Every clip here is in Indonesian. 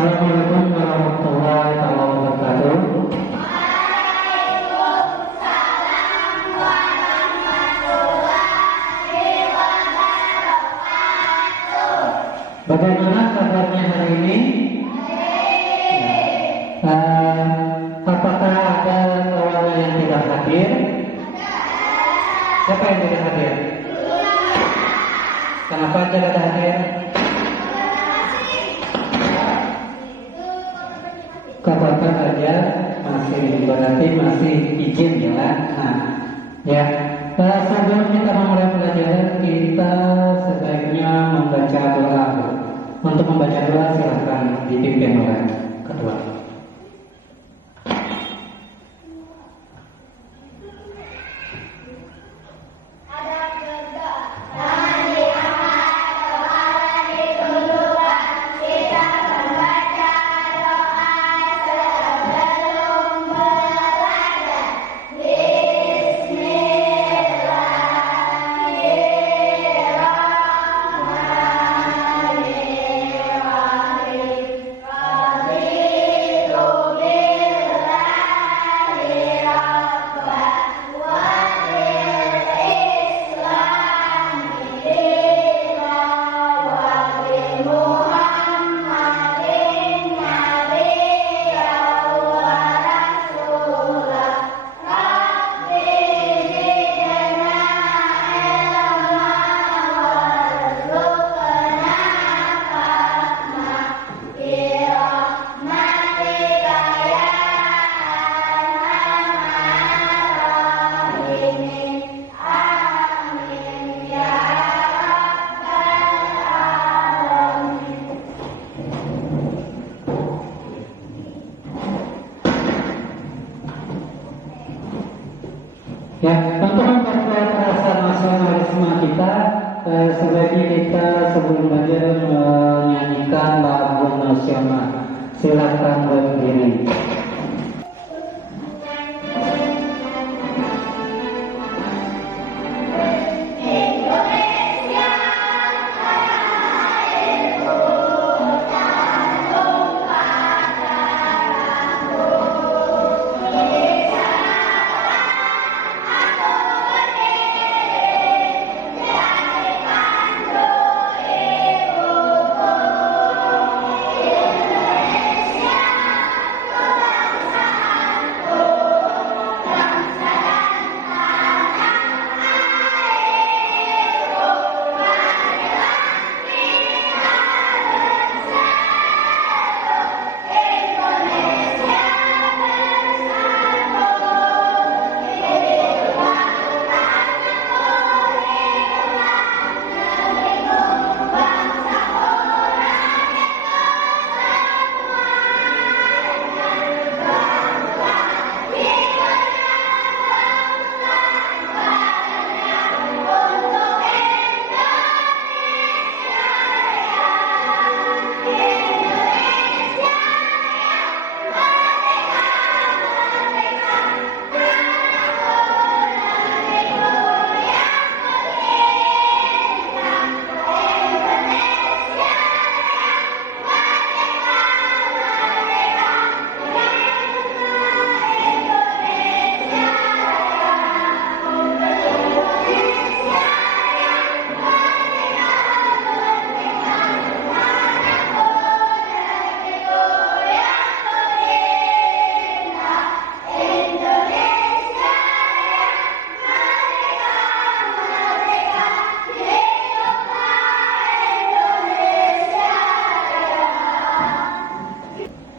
Assalamualaikum warahmatullahi wabarakatuh. Bagaimana kabarnya hari ini? Apakah ada kawan yang tidak hadir? Siapa yang tidak hadir? Kenapa tidak hadir? Katakan aja masih berarti masih izin ya. Nah, ya. Sebelum kita memulai pelajaran, kita sebaiknya membaca doa. Untuk membaca doa silakan dipimpin oleh ketua. Ya, untuk memperkuat rasa nasionalisme kita, sebaiknya kita sebelum belajar menyanyikan lagu nasional. Silakan berdiri.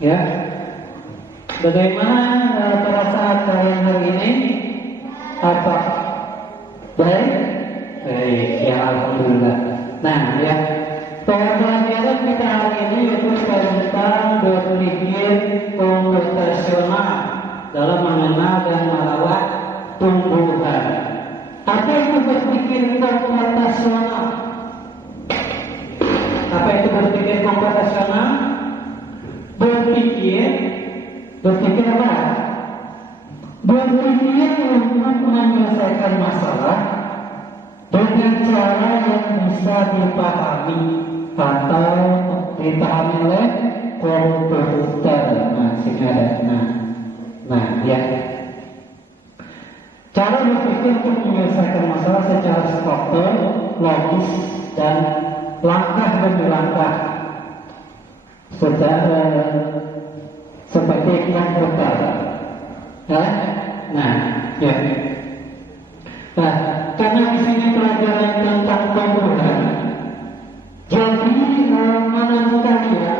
Ya, bagaimana perasaan kalian hari ini? Apa? Baik? Baik, ya alhamdulillah. Nah, ya, pelajaran kita hari ini yaitu tentang berpikir komputasional dalam mengenal dan merawat tumbuhan. Apa itu berpikir komputasional? Apa itu berpikir komputasional? Berpikir apa? Berpikir untuk menyelesaikan masalah dengan cara yang bisa dipahami atau dipahami oleh komputer. Nah, sini ada. Nah, ya. Cara berpikir untuk menyelesaikan masalah secara struktur, logis, dan langkah demi langkah, seperti komputer. Ya? Nah, ya. Nah, karena di sini pelajaran tentang tumbuhan, jadi menurut kalian,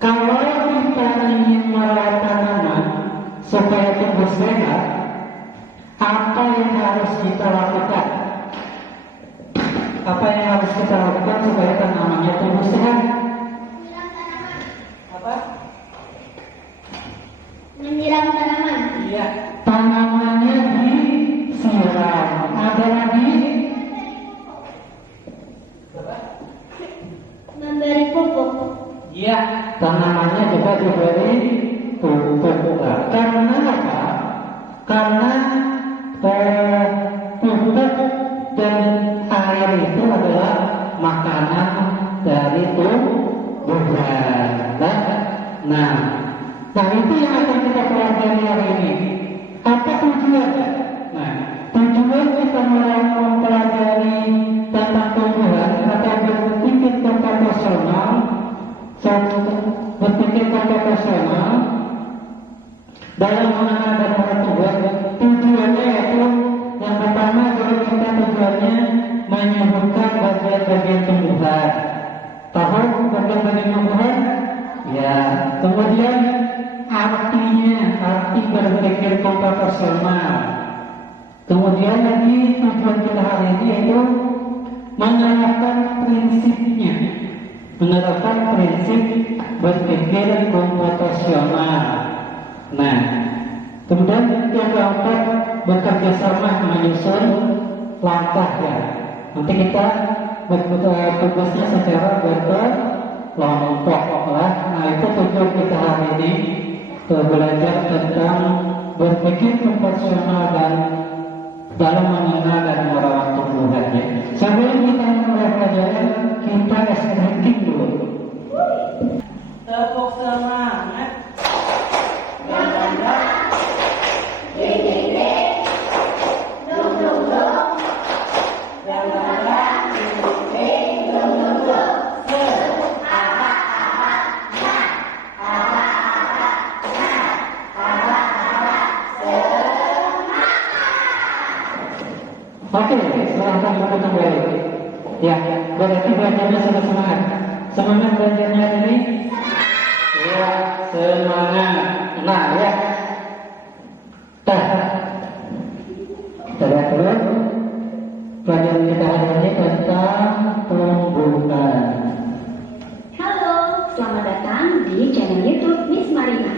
kalau kita ingin merawat tanaman supaya tumbuh sehat, apa yang harus kita lakukan? Apa yang harus kita lakukan supaya tanamannya tumbuh sehat? Apa? Menyiram tanaman. Iya. Tanamannya disiram. Ada lagi? Memberi pupuk. Iya. Tanamannya juga diberi pupuk. Karena apa? Karena pupuk dan air itu adalah makanan dari tumbuhan. Nah, itu yang akan kita pelajari hari ini. Apa tujuannya? Nah, tujuan kita mempelajari tentang tumbuhan atau berpikir komputasional, dalam mengenal dan mengetahui tujuannya yaitu yang pertama kalau kita tujuannya menyebutkan bagian-bagian tumbuhan. Tahu bagian-bagian tumbuhan? Ya. Kemudian arti berpikir komputasional. Kemudian lagi tujuan kita hari ini yaitu menerapkan prinsipnya, menerapkan prinsip berpikir komputasional. Nah, kemudian yang keempat bekerja sama menyusun langkah ya. Nanti kita tugasnya secara berkelompok lah. Nah, itu tujuan kita hari ini, belajar tentang berpikir komputasional dan dalam mengenal dan merawat tumbuhannya. Sebelum kita mulai pelajaran, kita stretching dulu. Tepuk semangat. Oke, silahkan duduk kembali. Ya, berarti belajarnya sudah semangat. Semangat belajarnya ini? Ya, semangat. Nah, ya. Kita lihat dulu. Pelajaran kita hari ini tentang tumbuhan. Halo, selamat datang di channel YouTube Miss Marina.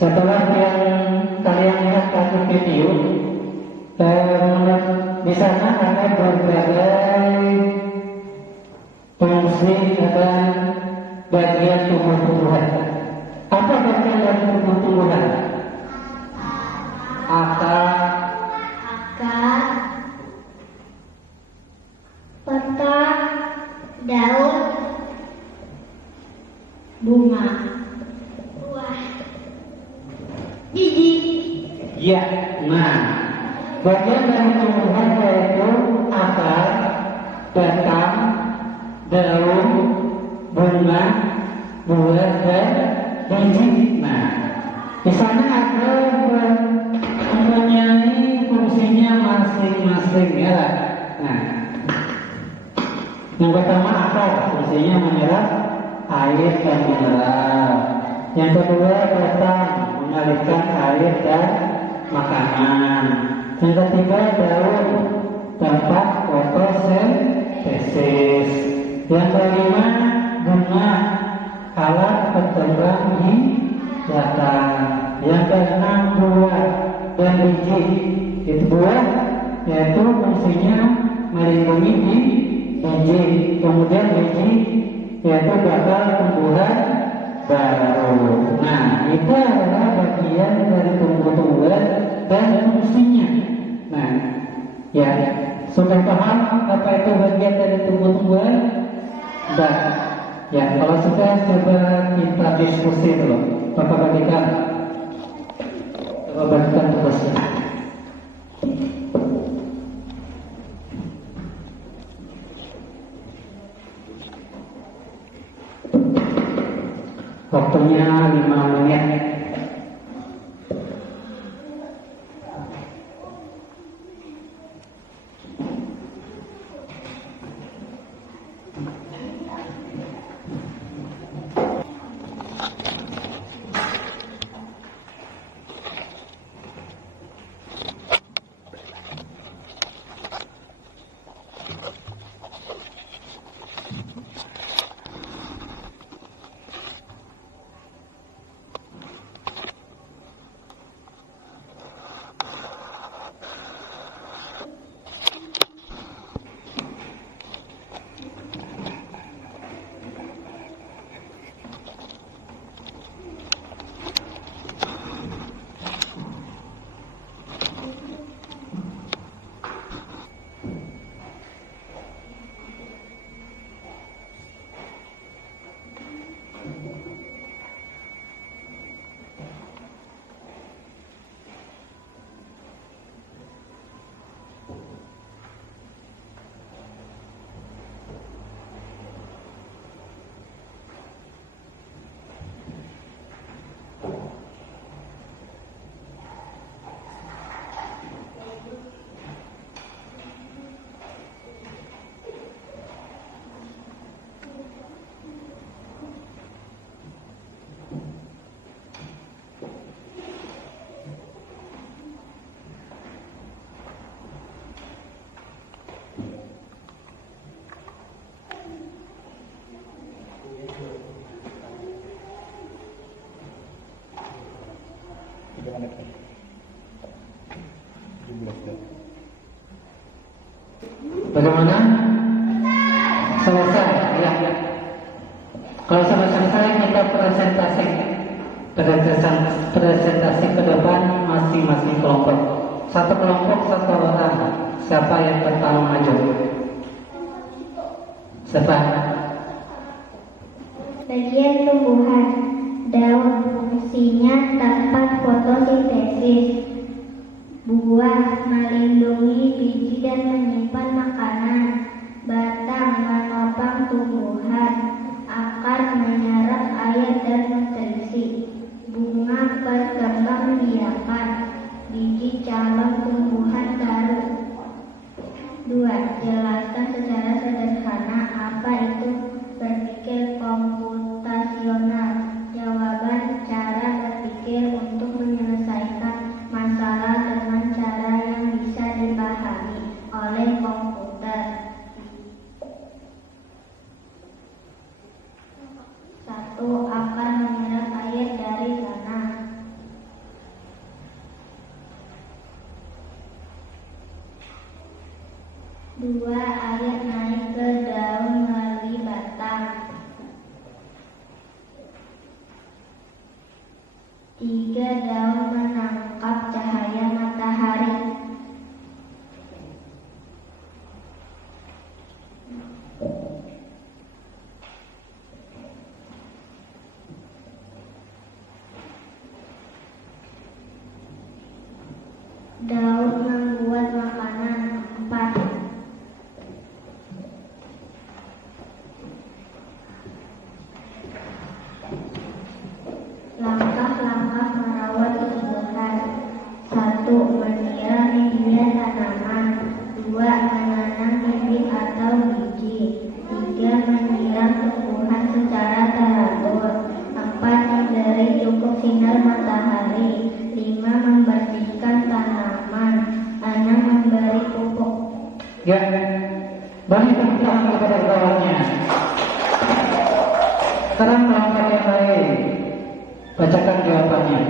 Setelah yang kalian lihat satu video, di sana ada berbagai fungsi dan bagian tubuh tumbuhan. Apa bagian dari tubuh tumbuhan? Akar, batang, daun, bunga, buah, biji. ya. Nah, bagian dari tumbuhan yaitu akar, batang, daun, bunga, buah, dan biji. Nah, di sana ada mempunyai fungsinya masing-masing ya. Nah, yang pertama akar, fungsinya menyerap air dan mineral. Yang kedua batang, mengalirkan air dan makanan. Yang ketiga daun, tempat fotosintesis. Yang kelima bunga, alat berkembang di batang. Yang keenam buah dan biji. Itu buah yaitu fungsinya melindungi biji. Kemudian biji yaitu bakal tumbuhan baru. Nah, itu adalah bagian dari tumbuh-tumbuhan dan fungsinya. Nah, ya, sudah paham apa itu bagian dari tumbuh-tumbuhan? Sudah. Ya, kalau sudah coba kita diskusi dulu. Bapak bagikan. Coba bagikan tugasnya. Waktunya 5 menit. Bagaimana? Selesai, ya. Kalau sudah selesai kita presentasi ke depan masing-masing kelompok. Satu kelompok satu orang. Siapa yang pertama maju? Siapa? Bagian tumbuhan, daun, fungsinya tempat fotosintesis. Buah, melindungi biji dan menyimpan makanan. Batang, menopang tumbuhan. Akar, menyerap air dan nutrisi. Bunga, berkembang biakan. Biji, calon tumbuhan baru. 2. Jelaskan secara sederhana apa itu berpikir komputasional. Jawaban, cara berpikir untuk menyelesaikan masalah dengan cara yang bisa dipahami oleh komputer. Sekarang kelompok yang lain, bacakan jawabannya.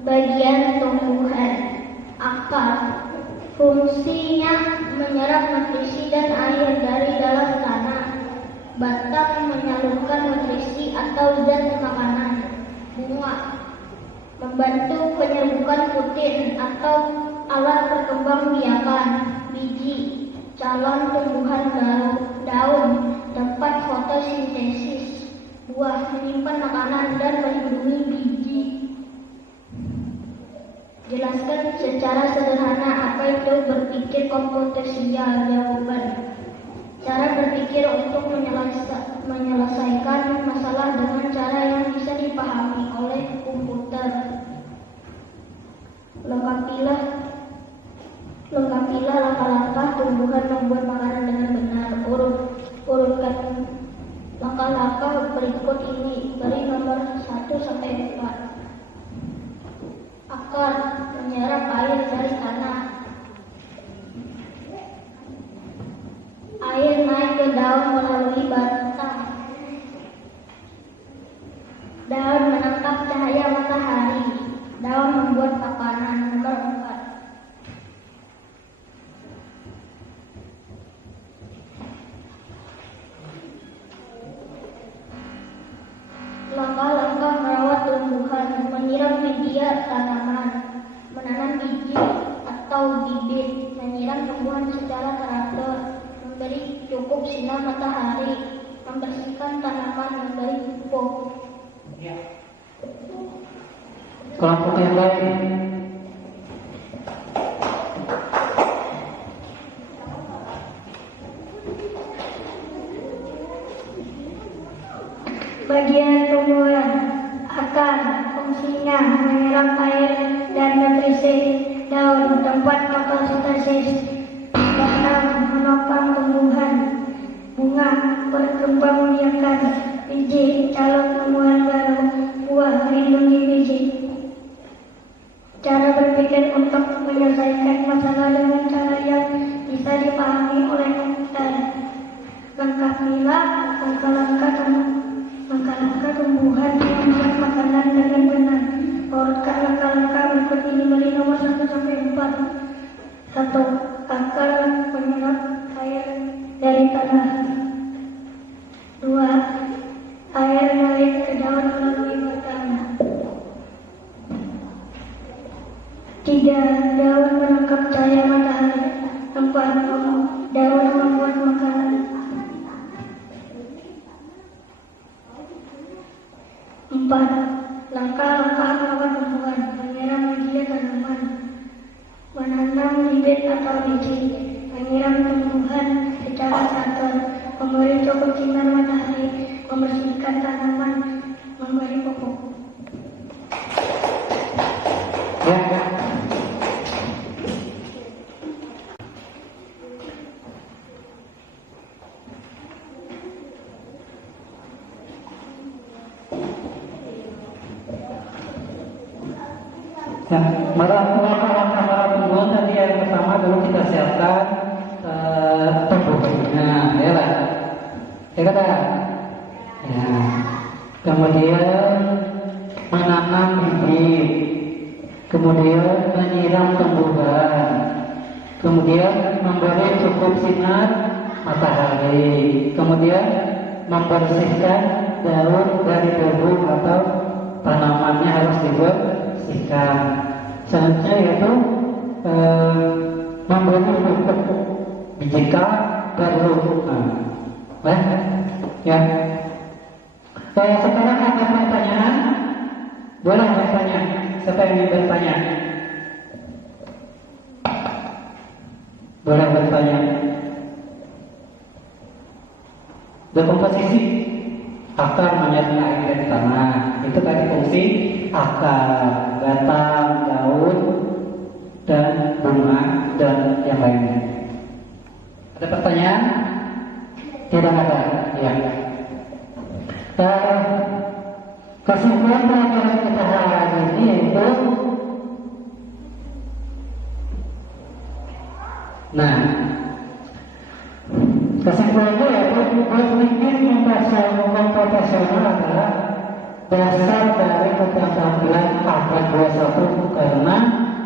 Bagian tumbuhan akar, fungsinya menyerap nutrisi dan air dari dalam tanah. Batang menyalurkan nutrisi atau zat makanan. Bunga membantu penyerbukan protein atau alat perkembangbiakan. Biji calon tumbuhan baru. Daun tempat fotosintesis. Buah menyimpan makanan dan melindungi biji. Jelaskan secara sederhana apa itu berpikir komputasial. Jawaban: cara berpikir untuk menyelesaikan masalah dengan cara yang bisa dipahami oleh komputer. Lengkapilah langkah-langkah tumbuhan membuat makanan dengan benar. Urutkan langkah-langkah berikut ini. Beri nomor 1 sampai 4. Akar menyerap air dari tanah. Air naik ke daun melalui batang. Daun menangkap cahaya matahari. Daun membuat makanan. Nomor 4. Langkah-langkah merawat tumbuhan. Menyiram media tanaman. Menanam biji atau bibit. Menyiram tumbuhan secara teratur. Memberi cukup sinar matahari. Membersihkan tanaman. Memberi pupuk. Kelompok yang lain. Bagian tumbuhan akar, fungsinya menyerap air dan nutrisi. Daun tempat fotosintesis. Batang menopang tumbuhan. Bunga berkembangbiakan. Biji calon tumbuhan baru. Buah melindungi biji. Cara berpikir untuk menyelesaikan masalah dengan cara yang bisa dipahami oleh komputer. Lengkapilah langkah-langkah tumbuhan membuat makanan dengan benar. Urutkan langkah-langkah berikut ini. Beri nomor 1 sampai 4. 1. Akar menyerap air dari tanah. 2. Air naik ke daun melalui batang. 3. Daun menangkap cahaya matahari. 4. Daun membuat makanan. 4. Langkah-langkah merawat tumbuhan. Menyiram media tanaman. Menanam bibit atau biji. Menyiram tumbuhan secara teratur. Memberi cukup sinar matahari. Membersihkan tanaman. Memberi pupuk. Ya. Ya, langkah-langkah tumbuhan tadi yang pertama dulu kita siapkan tumbuhannya, ya lah. Ya kata. Ya. Kemudian menanam bibit. Kemudian menyiram tumbuhan. Kemudian memberi cukup sinar matahari. Kemudian membersihkan daun dari debu atau tanamannya harus dibersihkan. Selanjutnya yaitu memberi pupuk jika perlu. Ya. Sekarang ada pertanyaan. Boleh bertanya. Siapa yang ingin bertanya? Boleh bertanya. Dekomposisi akar menyerap air dari tanah. Itu tadi fungsi akar, batang, daun, dan bunga dan yang lainnya. Ada pertanyaan? Tidak ada. Ya. Kesimpulan pelajaran kita hari ini yaitu, Kesimpulannya ya, berpikir kompetensional adalah dasar dari keterampilan abad 21 karena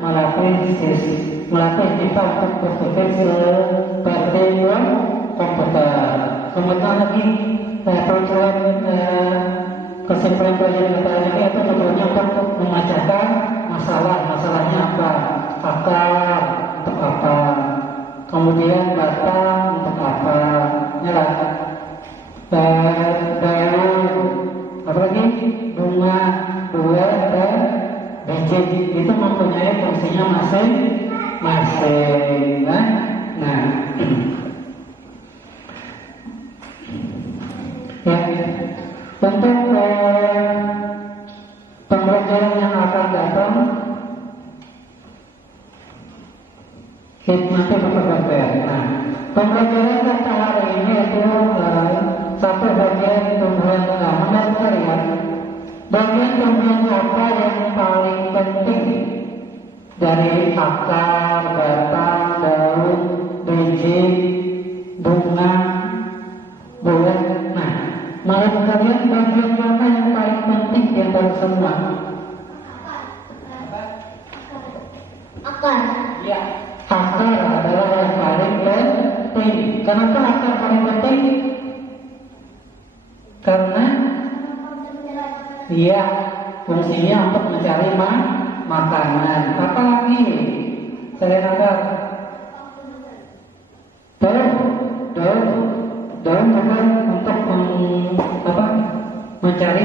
melatih kita untuk berpikir seperti komputer. Kemudian lagi tujuan kesimpulan pelajaran kita ini itu tujuannya untuk memecahkan masalahnya apa, akar untuk apa, kemudian batang untuk apa, nyerah, daun, apalagi bunga, buah dan biji itu mempunyai fungsinya masing-masing. Nah, ya, untuk pembelajaran yang akan datang nanti berbeda. Nah, pembelajaran kata hari ini itu satu bagian tumbuhan menurut kalian, bagian tumbuhan apa yang paling penting dari akar, batang, daun, biji, bunga, buah. Nah, menurut kalian bagian mana yang paling penting di antara semua? Akar. Ya. Akar adalah yang paling penting. Kenapa akar paling penting? Karena iya, fungsinya untuk mencari makanan. Apalagi selain akar? Daun bukan untuk mencari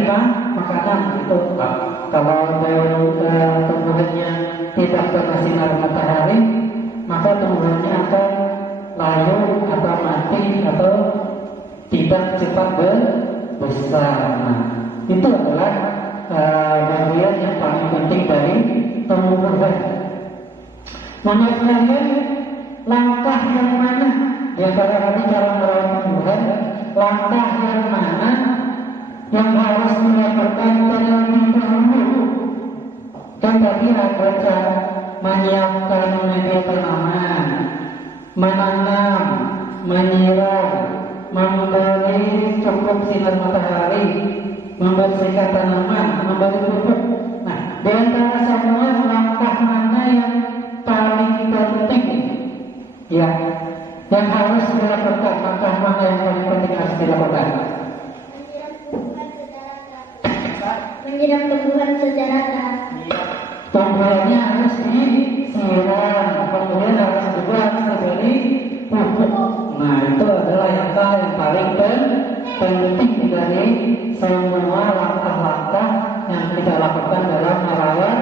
makanan itu. Kalau tumbuhannya tidak kena sinar matahari, maka tumbuhannya akan layu atau mati atau tidak cepat besar. Nah, itu adalah bagian yang paling penting dari tumbuhan. Menurut kalian, langkah yang mana di antara kami cara merawat tumbuhan? Langkah yang mana yang harus dilakukan terlebih dahulu? Kan tadi ada menyiapkan media tanaman, menanam, menyiram, memberi cukup sinar matahari, membersihkan tanaman, memberi pupuk. Nah, di antara semua langkah mana yang paling penting? Ya, yang harus dilakukan, langkah mana yang paling penting harus dilakukan? Menyiram tumbuhan secara rata. Tumbuhannya harus disiram, kemudian harus diberi pupuk. Nah, itu adalah yang paling penting dari semua langkah-langkah yang kita lakukan dalam merawat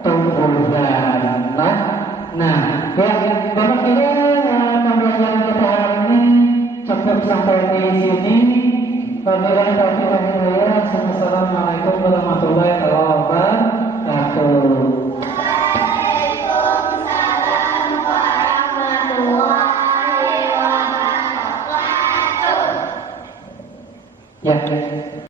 tumbuhan. Nah, ya, Bapak kira pembelajaran kita hari ini cukup sampai di sini. Wabillahi taufiq wal hidayah. Assalamualaikum warahmatullahi wabarakatuh.